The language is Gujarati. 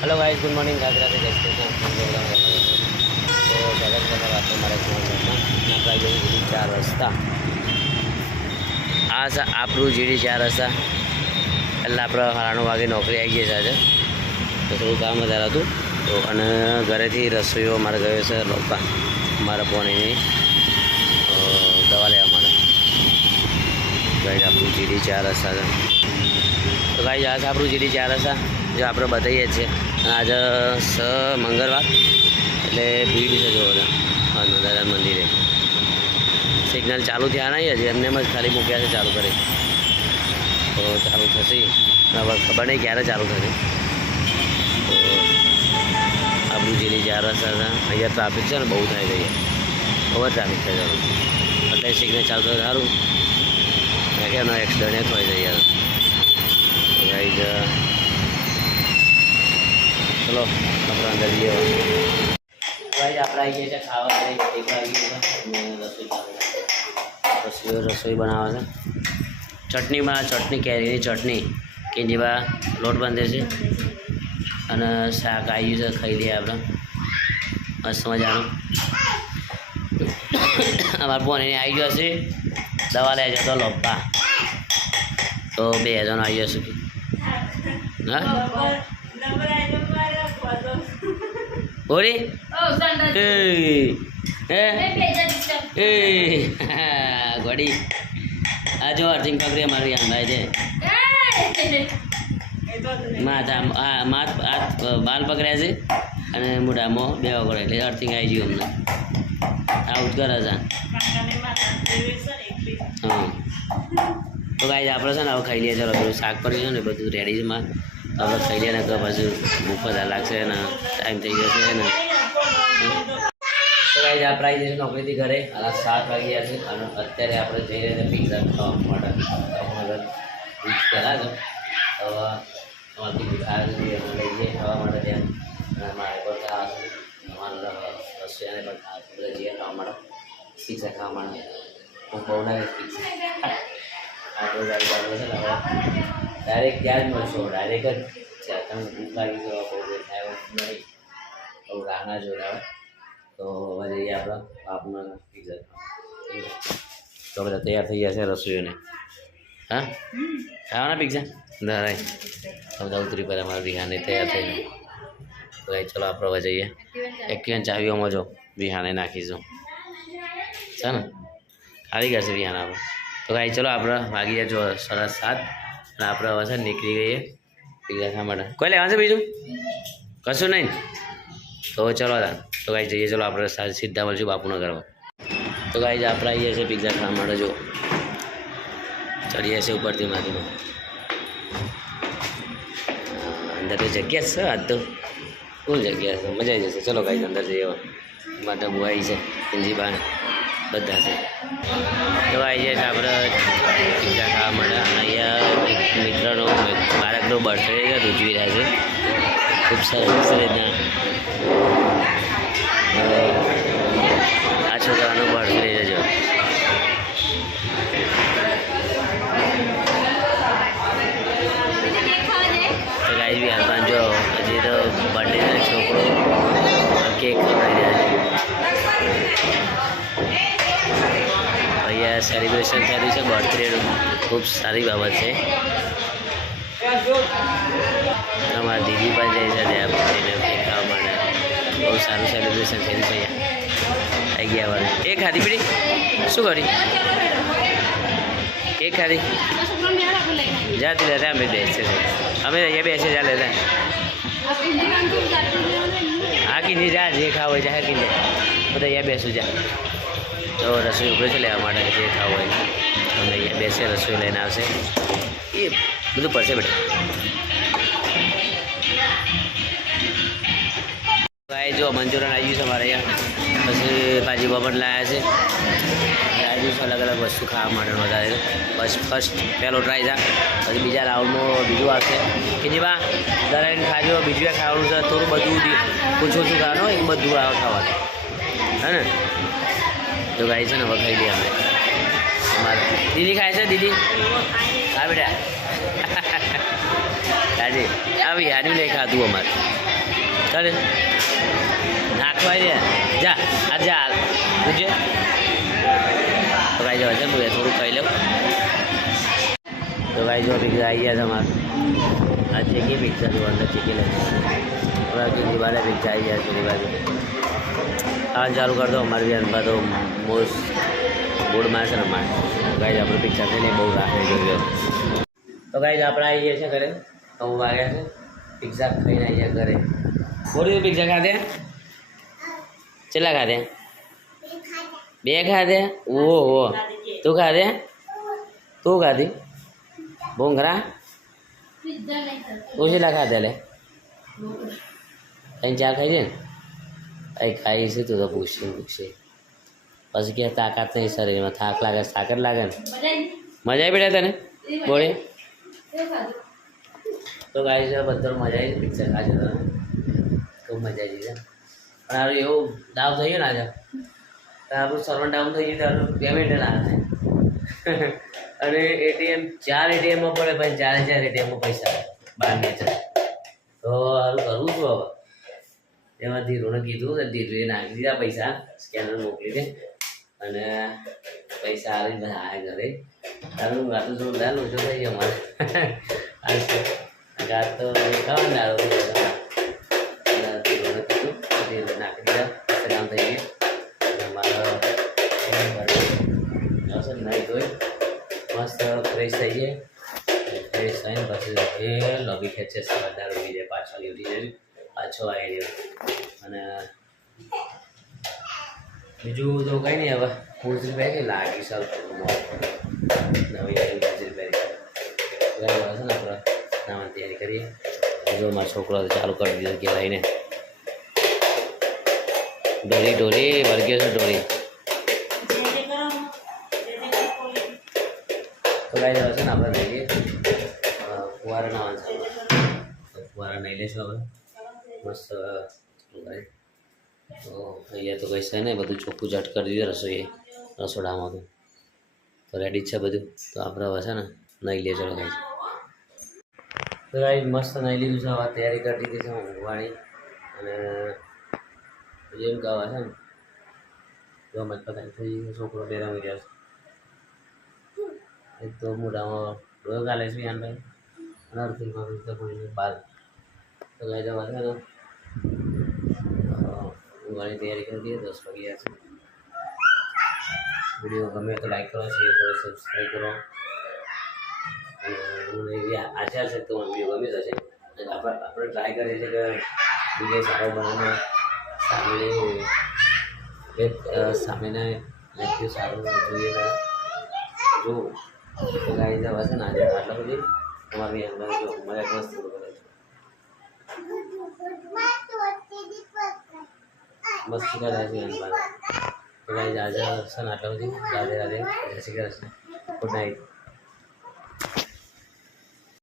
Hello guys, good morning. Radhe Radhe, जय श्री कृष्ण। तो स्वागत करना आपको हमारे चैनलમાં આપણે જીડી 4 રસ્તા આ છે આપણું જીડી 4 રસ્તા। પહેલાં આપણે 9 વાગે નોકરી આવી ગઈ છે આજે, તો થોડું કામ વધારે હતું તો અને ઘરેથી રસોઈઓ મારે ગયો છે લોપા મારા પોણીની દવા લેવા માટે। ગાઈસ આપણું જીડી 4 રસ્તા છે। તો ગાઈસ આ છે આપણું જીડી 4 રસ્તા जो आप बताइए छे। आज मंगलवार एट भीड़ से जो हनुमान मंदिर सिग्नल चालू थे नहीं हजी एमने खाली मूक्या से चालू करे तो चालू थी खबर नहीं क्यारे चालू थे। तो आपू जीडी 4 रस्ता अँ ट्राफिक है बहुत थी गई ओवर ट्राफिक है एट सिग्नल चालू तो सारू क्या एक्सीडेंट हो जाए। चलो अपने अंदर जाइए। भाई आप आई गए खावा रसोई बनावा चटनी बना चटनी कैरी चटनी कि जेवा लोट बांधे से शाक आई गए खाई लीए आप मस्त मजा अमर फोन आई गया से दवा ले जाता लोपा तो 2 जन आई जशे। हाँ बोरी घड़ी आ जो अर्थिंग पकड़ी अमरी अंदाज है माथा माथ बाल पकड़्या से अने मोढामां बेवा पड़े एटले अर्थिंग आई गई अमने आउट करे छे। हाँ तो गाइस आपणे छे ने हवे खाई लीए। चलो पेलुं शाक पड्युं छे ने बधुं रेडी छे मां अब खाई लीए ने तो पाछुं भूख वधारे लागशे ने टाइम थई जशे ने। तो गाइस आप आई जशे नौकरीथी घरे 7 वागी जशे अने अत्यारे आपणे जई रह्या छीए पिઝા खावा माटे रीच करा छे तो અમારી બિહાર લઈ જઈએ ખાવા માટે ત્યાં અને મારે પણ ખાવા છે અમારા રશિયાને પણ ખાવા જઈએ ખાવા માટે પિઝા ખાવા માટે હું બહુ ના પિઝા આપણે ગાડી ચાલુ છે ને હવે ડાયરેક્ટ ત્યાં જ મળશો ડાયરેક્ટ જ તમે ભૂખ લાગી જવા બહુ થાય નહીં બહુ રાહ ના જોડાવે તો હવે જઈએ આપણે આપના પિઝા તો બધા તૈયાર થઈ ગયા છે રસોઈઓને। हाँ खावा पिज़ा धराई सब उतरी पर हमारे बिहाने तैयार थे तो भाई चलो आप जाइए एक्टिवा चावी में जो बिहाने नाखीशू है ने खाली करશે बिहाना तो भाई चलो आप वागी जाए जो 7:30 आप हवे निकली गई पिज़ा खावा माटे कोई लेवा छे बीजू कशुं नहीं तो चलो तो भाई जाइए। चलो आप सीधा मळीशुं बापूना घरमां। तो भाई आप आई जाए पिज़ा खावा माटे जो चढ़िए ऐसे ऊपर थी माथी में अंदर तो जगह है आज तो फूल जगह है मजा आई जैसे। चलो गाइस अंदर जाइए माता बुआई से पिंजी बा बदा से तो आई जाए आप पिज़ा खावा माटे अँ मित्रों बाळकनो बर्थडे उजवी रहा है खूब सरस रीतना आ छोकरानो बर्थडे है जो भी हलवान जो हजी तो बर्थडे है छोकरो केक खवड़ाई रहा है भैया सेलिब्रेशन थी है बर्थडे खूब सारी बाबत है। हमारा दीदी पर जाए बर्थडे केक खावा बहुत सारू सेलिब्रेशन थी है आई गया बार एक खाधी पीड़ी शू करी केक खाधी जाती रहते अमे बेसे अमे अँ बेसे जा लेता हाँ कि नहीं जा जे खाव हो जाए कि तो अँ बेसू जा तो रसोई उपरे से लेवा माटे जे खाव हो अमे अँ बेसे रसोई लईने आवशे ये बधुं पड़शे बेटा। भाई जो मंचूरियन आई गયું हमारे यहाँ पछी भाजी पापड़ लाया है अलग अलग वस्तु खावा माटे वधारे बस फर्स्ट पहलो ट्राय था पछी बीजा राउंड में बीजू आवशे कि जेवा दराईने खाजो बीजू खावानुं छे थोड़ुं बधुं ओछुं ओछुं खावानुं होय बधुं खावानुं है ने। तो गाई छे ने हवे खाई लीए अमे अमारे दीदी खाय छे दीदी हाँ बेटा दादी अभी यार नहीं खाधु अमारे ચાલે નાખવા દે જા આ જા પૂછે તો ગાઈ જવા છે હું એ થોડું ખાઈ લઉં તો ગાઈ જો પિક્ચર આવી ગયા તમારે આ ચેકી પિક્ચર જો અંદર ચેકી લઈ દિવાલે પિક્ચર આવી ગયા છે બાજુ ખાવાનું ચાલુ કરી દો અમારી બી અનપા તો મોસ્ટ બોર્ડમાં છે ને અમારે ગાઈ આપણે પિક્ચર થઈને બહુ રાખે જોઈએ તો ગાઈ આપણે આવી ગયા છે ઘરે તો હું વાગ્યા છે પિઝા ખાઈને આવી ગયા ઘરે બોલી પિઝા ખાધે ચેલા ખાધે બે ખાધે ઓહો તું ખાધે તું ખાધી ભૂંગરા તું ચેલા ખાધે લે અહીં ચા ખાઈ છે ને અહીં ખાઈ છે તું તો પૂછશે પછી કે તાકાત નહીં શરીરમાં થાક લાગે તાકાત લાગે ને મજા આવી બેટા તને બોલે તો ગાય છે બધા મજા આવી પિક્ચર ખાશે તને ખૂબ મજા આવી છે પણ હારું એવું ડાઉન થઈ ગયું ને આજે આપણું સર્વર ડાઉન થઈ ગયું તો પેમેન્ટ ના થાય અને એટીએમ 4 એટીએમમાં પડે પણ 4 એટીએમમાં પૈસા બહાર નીચે તો સારું કરવું છું હવે એમાં ધીરુને કીધું ધીરુએ નાખી દીધા પૈસા સ્કેનર મોકલી દે અને પૈસા આવીને બધા આવ્યા ઘરે તારું વાતો જોરદાર લોચો થઈ ગયો અમારે આ તો ખાવાનું દારૂ ધીરુને કીધું ધીરુએ નાખી દીધા કામ થઈ ગયું અમારા આવશે નહીં ધોઈ મસ્ત ફ્રેશ થઈ જાય ફ્રેશ થઈને પછી એ લોબી ખેંચે સવારદાર ઉઠી જાય પાછળ ઉઠી જાય પાછો આવી રહ્યો અને બીજું તો કંઈ નહીં હવે કુર્સી પહેરી લાગી સર નવી કુર્સી પહેરી છે ને આપણે નાવાની તૈયારી કરીએ જો મારો છોકરો ચાલુ કરી દીધો કે લઈને ઢોરી વર્ગ્યો છે ઢોરી તો ગાઈ જવા છે ને આપણે જઈએ ફુવારા નાવાનું છે ફુવારા નહીં લઈશું હવે મસ્ત તો અહીંયા તો કંઈ છે ને બધું ચોખ્ખું ચટ કરી દીધું રસોડામાં તો રેડી જ છે બધું તો આપણે હવે છે ને નહીં લે ચલો ગાઈ તો ગાઈ મસ્ત નહીં લીધું છે હવે તૈયારી કરી દીધી છે ઊંઘવાની અને એમ કહેવા છે ને જો મત પતા થઈ છોકરો બે રમી રહ્યો છે એક તો મોઢામાં ડોળ ગાલે છે યાનભાઈ અને અર્થિંગમાં તો કોઈ બાદ તો ગાઈ જવા છે ને ઊંઘવાની તૈયારી કરી દઈએ 10 વાગ્યા છે વિડીયો ગમે તો લાઈક કરો શેર કરો સબસ્ક્રાઈબ કરો અને એવી આશા છે તો વિડીયો ગમે જશે આપણે ટ્રાય કરીએ છીએ કે વિડીયો સારો બનાવવાનો સામેને વ્યક્તિઓ સારું જોઈએ જો તો ગાઈ જવા છે ને આજે આટલા બધી અમારી અંદર જો મજા મસ્ત કરે છે મસ્ત કરે છે તો ગાઈ આજે છે ને આટલા બધી રાધે રાધે જય શ્રી કૃષ્ણ ગુડ નાઇટ